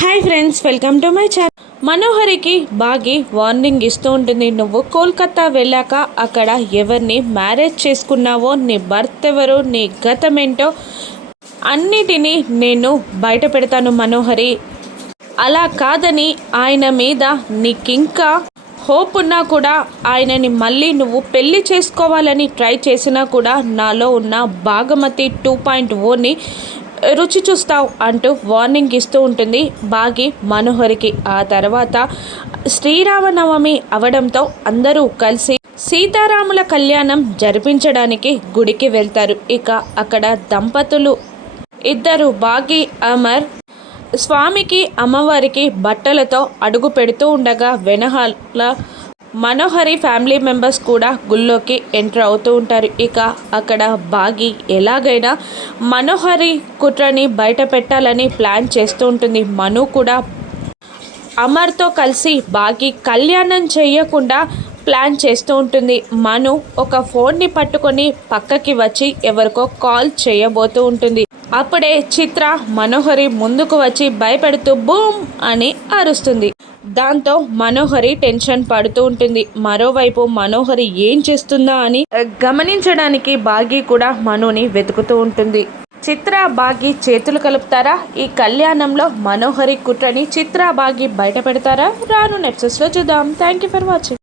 Hi friends, welcome to my channel. మనోహరికి బాగి warning ఇస్తూ ఉంటుంది. నువ్వు కోల్కతా వెళ్ళాక అక్కడ ఎవరిని మ్యారేజ్ చేసుకున్నావో, నీ భర్త ఎవరో, నీ గతం ఏంటో అన్నిటినీ నేను బయట పెడతాను మనోహరి. అలా కాదని ఆయన మీద నీకింకా హోప్ ఉన్నా కూడా ఆయనని మళ్ళీ నువ్వు పెళ్లి చేసుకోవాలని ట్రై చేసినా కూడా నాలో ఉన్న భాగమతి 2.0ని రుచి చూస్తావు అంటూ వార్నింగ్ ఇస్తూ ఉంటుంది బాగి మనోహరికి. ఆ తర్వాత శ్రీరామనవమి అవడంతో అందరూ కలిసి సీతారాముల కళ్యాణం జరిపించడానికి గుడికి వెళ్తారు. ఇక అక్కడ దంపతులు ఇద్దరు బాగి అమర్ స్వామికి అమ్మవారికి బట్టలతో అడుగు పెడుతూ ఉండగా వెనహాల మనోహరి ఫ్యామిలీ మెంబర్స్ కూడా గుళ్ళోకి ఎంటర్ అవుతూ ఉంటారు. ఇక అక్కడ బాగి ఎలాగైనా మనోహరి కుట్రని బయట పెట్టాలని ప్లాన్ చేస్తూ ఉంటుంది. మను కూడా అమర్తో కలిసి బాగి కళ్యాణం చేయకుండా ప్లాన్ చేస్తూ ఉంటుంది. మను ఒక ఫోన్ని పట్టుకొని పక్కకి వచ్చి ఎవరికో కాల్ చేయబోతూ ఉంటుంది. అప్పుడే చిత్ర మనోహరి ముందుకు వచ్చి భయపెడుతూ బూమ్ అని అరుస్తుంది. దాంతో మనోహరి టెన్షన్ పడుతూ ఉంటుంది. మరోవైపు మనోహరి ఏం చేస్తుందా అని గమనించడానికి బాగి కూడా మనుని వెతుకుతూ ఉంటుంది. చిత్ర బాగి చేతులు కలుపుతారా? ఈ కళ్యాణంలో మనోహరి కుట్రని చిత్ర బాగి బయట పెడతారా? రాను నెప్సెస్లో చూద్దాం. Thank you for watching.